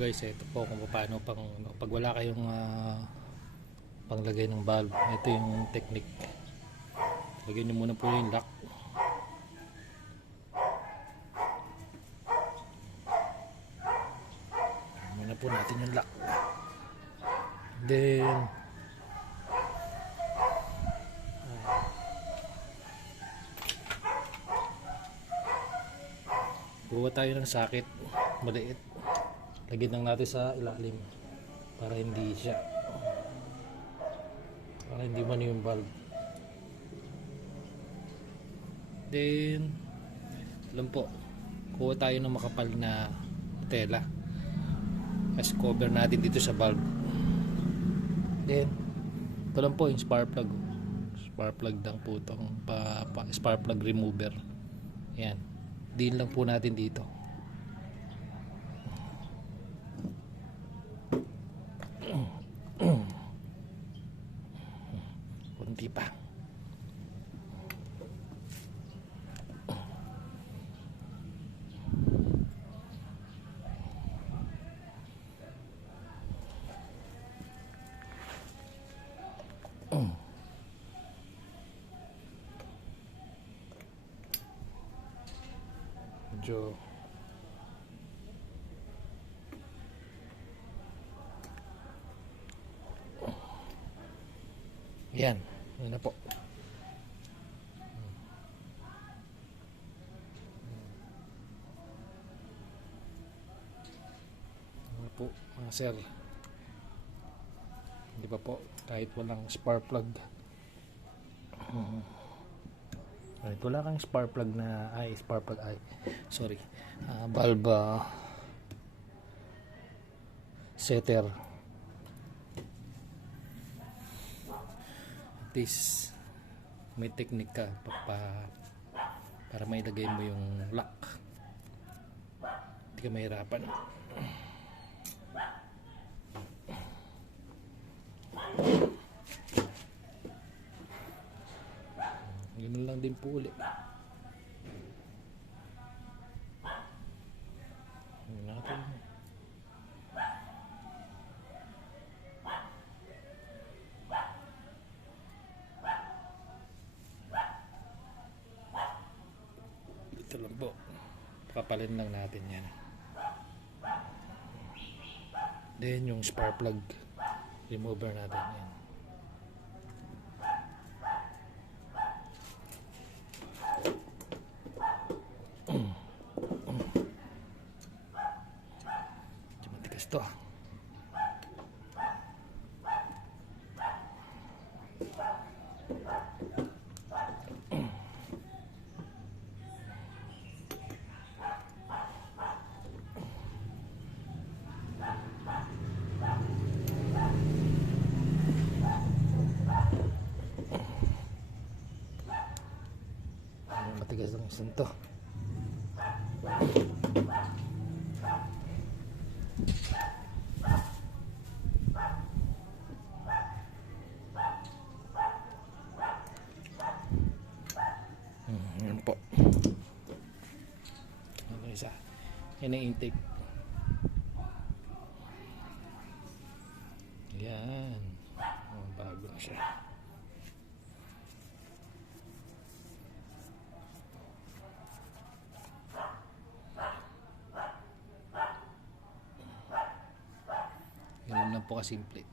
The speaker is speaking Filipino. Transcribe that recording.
Guys, ito po kung paano pag wala kayong panglagay ng valve. Ito yung technique. Lagyan nyo muna po yung lock. Muna po natin yung lock. Then kuha tayo ng socket maliit. Lagyan lang natin sa ilalim para hindi man yung valve. Then alam po, kuha tayo ng makapal na tela as cover natin dito sa valve. Then ito lang po yung spark plug lang po itong spark plug remover. Yan, din lang po natin dito. Kunti pa. Medyo yan na po. Ano po mga sir, hindi pa po kahit walang spark plug. Kahit wala kang spark plug valve setter, at least may technique ka para mailagay mo yung lock, hindi ka mahirapan. Ganun lang din po ulit. Natin. Ito lang po. Pakapalin lang natin yan. Then yung spark plug remover natin yan. Ito. Matigas lang yung to. Yan po. Ano isa? Yan ang intake. Yan. Bago na siya. Ganun lang po kasimple.